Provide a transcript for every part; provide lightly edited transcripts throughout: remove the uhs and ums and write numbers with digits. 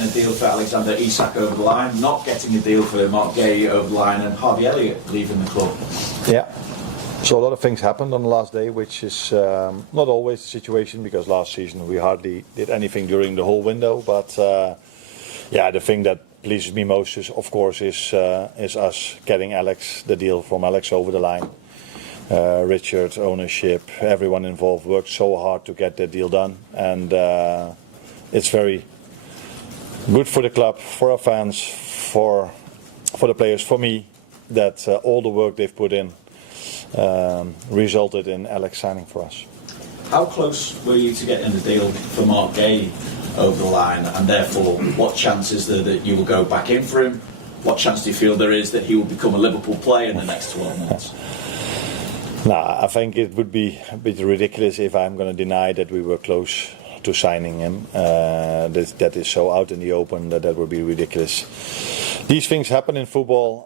A deal for Alexander Isak over the line, not getting a deal for Mark Gay over the line, and Harvey Elliott leaving the club. Yeah. So a lot of things happened on the last day, which is not always the situation, because last season we hardly did anything during the whole window. But yeah, the thing that pleases me most is, of course, is us getting the deal from Alex over the line. Richard, ownership, everyone involved worked so hard to get that deal done, and it's very good for the club, for our fans, for the players, for me, that all the work they've put in resulted in Alex signing for us. How close were you to getting the deal for Mark Gay over the line, and therefore what chance is there that you will go back in for him? What chance do you feel there is that he will become a Liverpool player in the next 12 months? I think it would be a bit ridiculous if I'm going to deny that we were close to signing him. That is so out in the open that would be ridiculous. These things happen in football.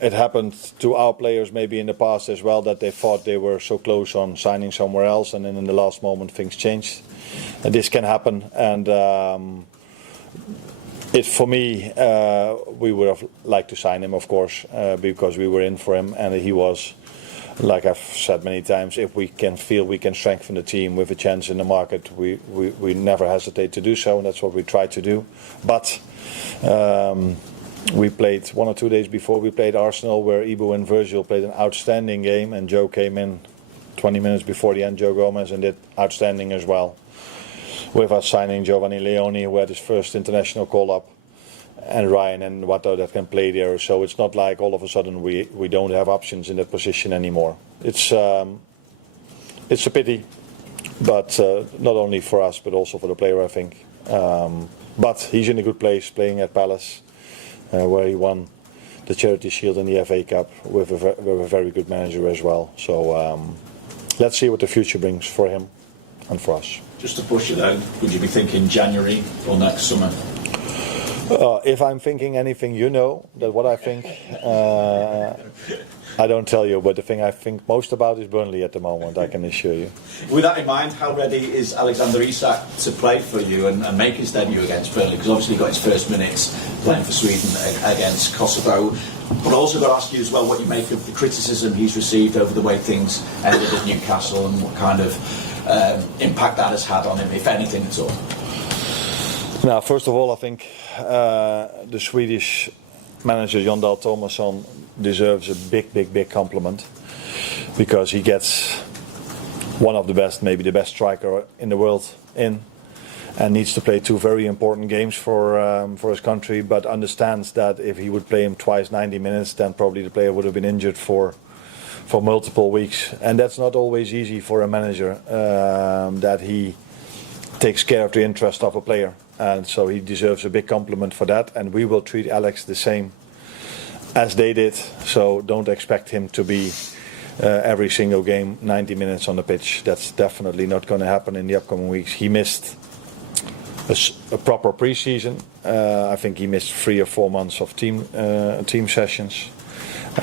It happened to our players maybe in the past as well, that they thought they were so close on signing somewhere else, and then in the last moment things changed. And this can happen, and for me, we would have liked to sign him, of course, because we were in for him, and he was, like I've said many times, if we can feel we can strengthen the team with a chance in the market, we never hesitate to do so, and that's what we try to do. But we played 1 or 2 days before, we played Arsenal, where Ibu and Virgil played an outstanding game, and Joe came in 20 minutes before the end, Joe Gomez, and did outstanding as well. With us signing Giovanni Leone, who had his first international call-up, and Ryan and Watto that can play there. So it's not like all of a sudden we don't have options in that position anymore. It's a pity, but not only for us, but also for the player, I think. But he's in a good place, playing at Palace, where he won the Charity Shield and the FA Cup with a very good manager as well. So let's see what the future brings for him and for us. Just to push it out, would you be thinking January or next summer? If I'm thinking anything, you know that what I think. I don't tell you, but the thing I think most about is Burnley at the moment, I can assure you. With that in mind, how ready is Alexander Isak to play for you and make his debut against Burnley? Because obviously he got his first minutes playing for Sweden against Kosovo. But I also got to ask you as well what you make of the criticism he's received over the way things ended at Newcastle, and what kind of impact that has had on him, if anything at all. Now, first of all, I think the Swedish manager Jon Dahl Tomasson deserves a big compliment, because he gets one of the best, maybe the best striker in the world in, and needs to play 2 very important games for his country, but understands that if he would play him twice 90 minutes, then probably the player would have been injured for multiple weeks, and that's not always easy for a manager, that he takes care of the interest of a player. And so he deserves a big compliment for that, and we will treat Alex the same as they did. So don't expect him to be every single game 90 minutes on the pitch. That's definitely not going to happen in the upcoming weeks. He missed a proper pre-season. I think he missed 3 or 4 months of team sessions,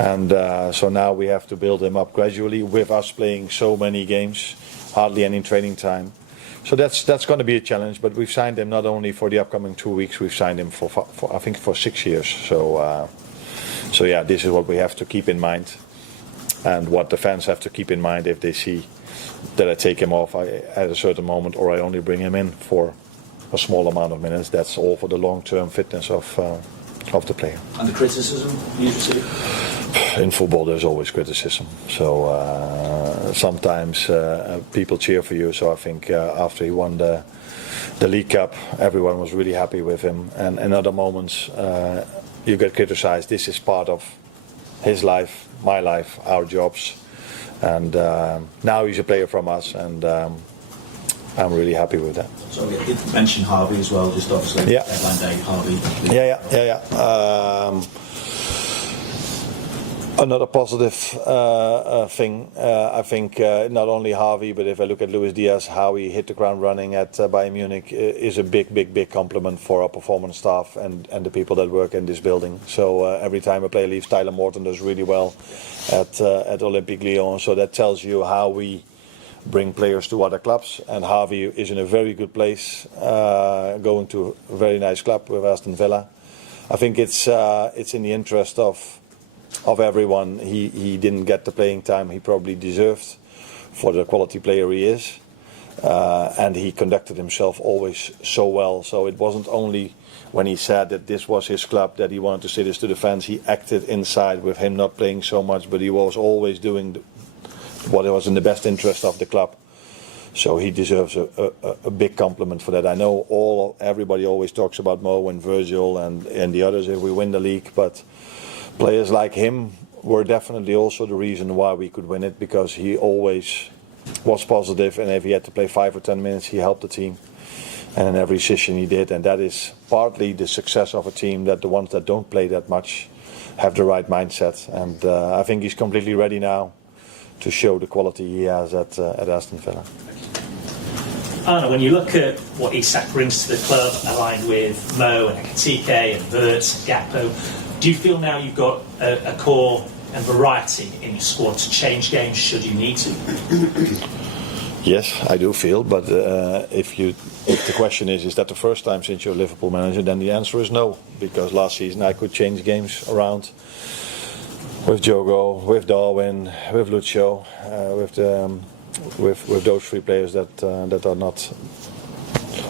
and so now we have to build him up gradually, with us playing so many games, hardly any training time. So that's going to be a challenge, but we've signed him not only for the upcoming 2 weeks, we've signed him for I think for 6 years. So yeah, this is what we have to keep in mind, and what the fans have to keep in mind if they see that I take him off at a certain moment, or I only bring him in for a small amount of minutes. That's all for the long-term fitness of the player. And the criticism you receive? In football, there's always criticism. So sometimes people cheer for you. So I think after he won the League Cup, everyone was really happy with him. And in other moments, you get criticized. This is part of his life, my life, our jobs. And now he's a player from us, and I'm really happy with that. So you did mention Harvey as well, just obviously. Yeah. Headline day, Harvey. Yeah. Another positive thing, I think, not only Harvey, but if I look at Luis Diaz, how he hit the ground running at Bayern Munich is a big compliment for our performance staff and the people that work in this building. So every time a player leaves, Tyler Morton does really well at Olympique Lyon. So that tells you how we bring players to other clubs. And Javi is in a very good place, going to a very nice club with Aston Villa. I think it's in the interest of everyone. He didn't get the playing time he probably deserved for the quality player he is. And he conducted himself always so well. So it wasn't only when he said that this was his club that he wanted to say this to the fans. He acted inside with him not playing so much, but he was always doing what was in the best interest of the club. So he deserves a big compliment for that. I know everybody always talks about Mo and Virgil and the others if we win the league, but players like him were definitely also the reason why we could win it, because he always was positive, and if he had to play 5 or 10 minutes, he helped the team. And in every session he did, and that is partly the success of a team, that the ones that don't play that much have the right mindset. And I think he's completely ready now to show the quality he has at Aston Villa. Arne, when you look at what Isak brings to the club, aligned with Mo and Ekitike and Wirtz and Gakpo, do you feel now you've got a core and variety in your squad to change games should you need to? Yes, I do feel, but if the question is that the first time since you're a Liverpool manager, then the answer is no, because last season I could change games around with Diogo, with Darwin, with Lucio, with those three players that are not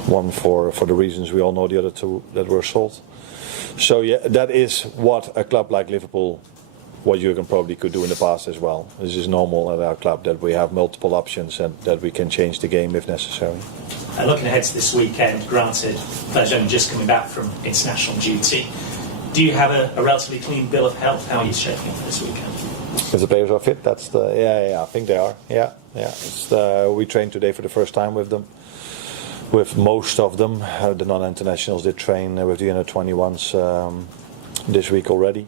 one for the reasons we all know, the other two that were sold. So yeah, that is what a club like Liverpool, what Jurgen probably could do in the past as well. This is normal at our club, that we have multiple options and that we can change the game if necessary. And looking ahead to this weekend, granted, players only just coming back from international duty, do you have a relatively clean bill of health? How are you shaping up for this weekend? If the players are fit, that's I think they are. Yeah. We trained today for the first time with them. With most of them, the non-internationals did train with the under-21s this week already.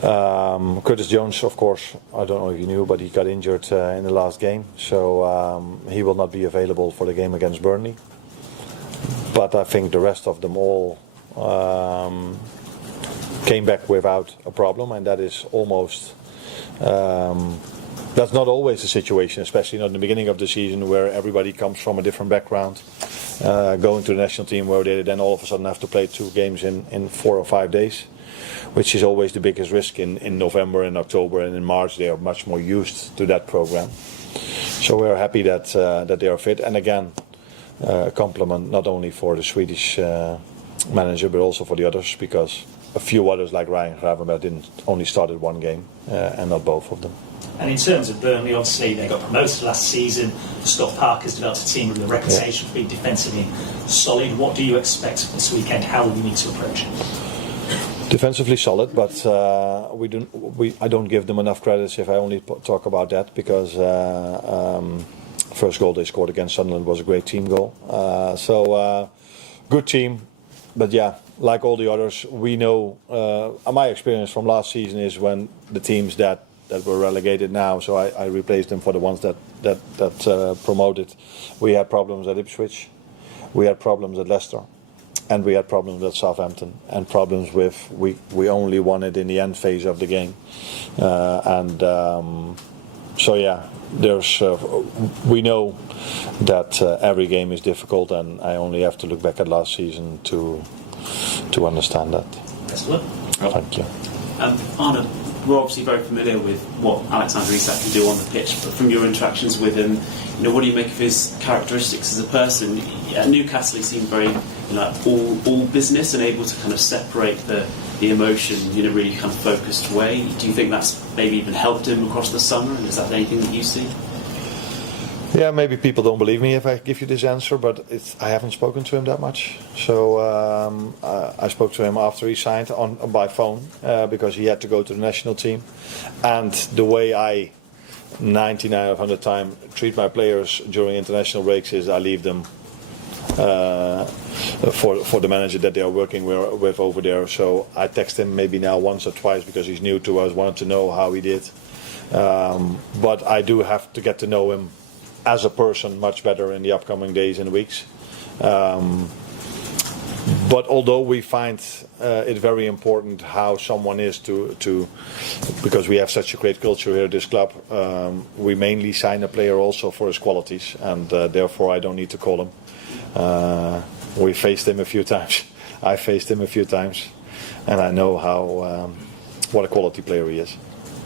Curtis Jones, of course, I don't know if you knew, but he got injured in the last game, so he will not be available for the game against Burnley. But I think the rest of them all came back without a problem, and that is almost that's not always the situation, especially not in the beginning of the season where everybody comes from a different background, going to the national team where they then all of a sudden have to play 2 games in 4 or 5 days, which is always the biggest risk in November and October, and in March they are much more used to that program. So we're happy that they are fit, and again, a compliment not only for the Swedish manager but also for the others, because a few others like Ryan Gravenberg didn't only started 1 game and not both of them. And in terms of Burnley, obviously they got promoted last season. Scott Parker's developed a team with a reputation for being defensively solid. What do you expect this weekend? How will you need to approach it? Defensively solid, but I don't give them enough credits if I only talk about that, because first goal they scored against Sunderland was a great team goal. Good team, but yeah, like all the others, we know. My experience from last season is when the teams that were relegated now, so I replaced them for the ones that promoted. We had problems at Ipswich, we had problems at Leicester, and we had problems at Southampton, and problems with we only won it in the end phase of the game, so yeah, there's we know that every game is difficult, and I only have to look back at last season to understand that. Best of luck. Thank you. Arne, we're obviously very familiar with what Alexander Isak can do on the pitch, but from your interactions with him, what do you make of his characteristics as a person? At Newcastle, he seemed very all business and able to kind of separate the emotion in a really kind of focused way. Do you think that's maybe even helped him across the summer? And is that anything that you see? Yeah, maybe people don't believe me if I give you this answer, but I haven't spoken to him that much. So I spoke to him after he signed by phone because he had to go to the national team. And the way I 99 out of 100 times treat my players during international breaks is I leave them for the manager that they are working with over there. So I text him maybe now once or twice because he's new to us, wanted to know how he did. But I do have to get to know him as a person much better in the upcoming days and weeks. But although we find it very important how someone is to because we have such a great culture here at this club, we mainly sign a player also for his qualities, and therefore I don't need to call him. We faced him a few times. I faced him a few times, and I know how what a quality player he is.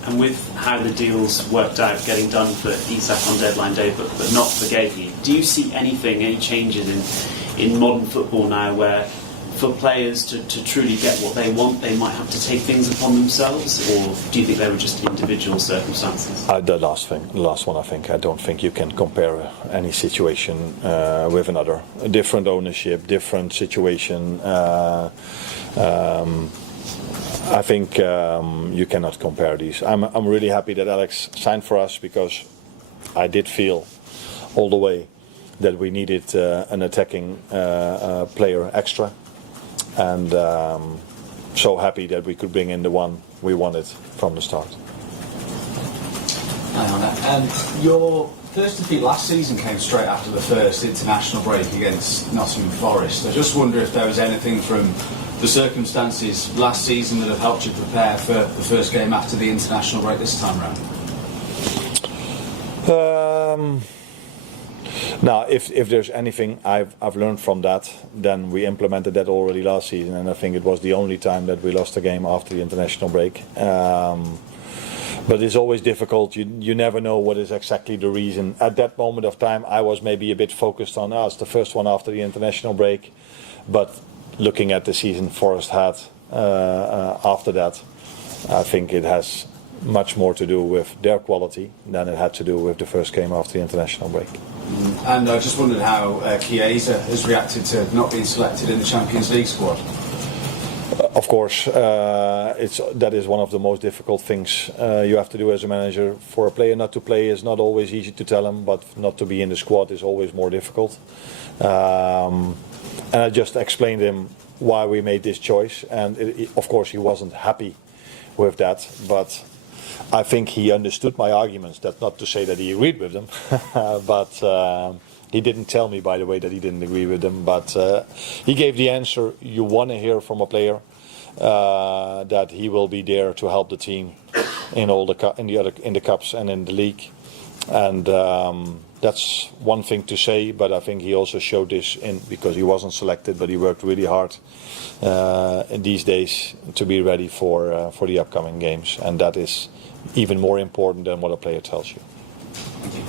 And with how the deals worked out, getting done for Isak on deadline day, but not for Gahey, do you see any changes in modern football now where for players to truly get what they want, they might have to take things upon themselves, or do you think they were just individual circumstances? The last one, I think. I don't think you can compare any situation with another. A different ownership, different situation. I think you cannot compare these. I'm really happy that Alex signed for us, because I did feel all the way that we needed an attacking player extra, and so happy that we could bring in the one we wanted from the start. Hi, Arne. Your first defeat last season came straight after the first international break against Nottingham Forest. I just wonder if there was anything from the circumstances last season that have helped you prepare for the first game after the international break this time round? Now, if there's anything I've learned from that, then we implemented that already last season, and I think it was the only time that we lost a game after the international break. But it's always difficult. You never know what is exactly the reason. At that moment of time, I was maybe a bit focused on us, the first one after the international break, but looking at the season Forest had after that, I think it has much more to do with their quality than it had to do with the first game after the international break. And I just wondered how Chiesa has reacted to not being selected in the Champions League squad. Of course, that is one of the most difficult things you have to do as a manager. For a player not to play is not always easy to tell him, but not to be in the squad is always more difficult. And I just explained to him why we made this choice, and of course he wasn't happy with that, but I think he understood my arguments. That's not to say that he agreed with them, but he didn't tell me, by the way, that he didn't agree with them, but he gave the answer you want to hear from a player, that he will be there to help the team in all in the cups and in the league, and that's one thing to say, but I think he also showed this because he wasn't selected, but he worked really hard in these days to be ready for the upcoming games, and that is even more important than what a player tells you. Thank you.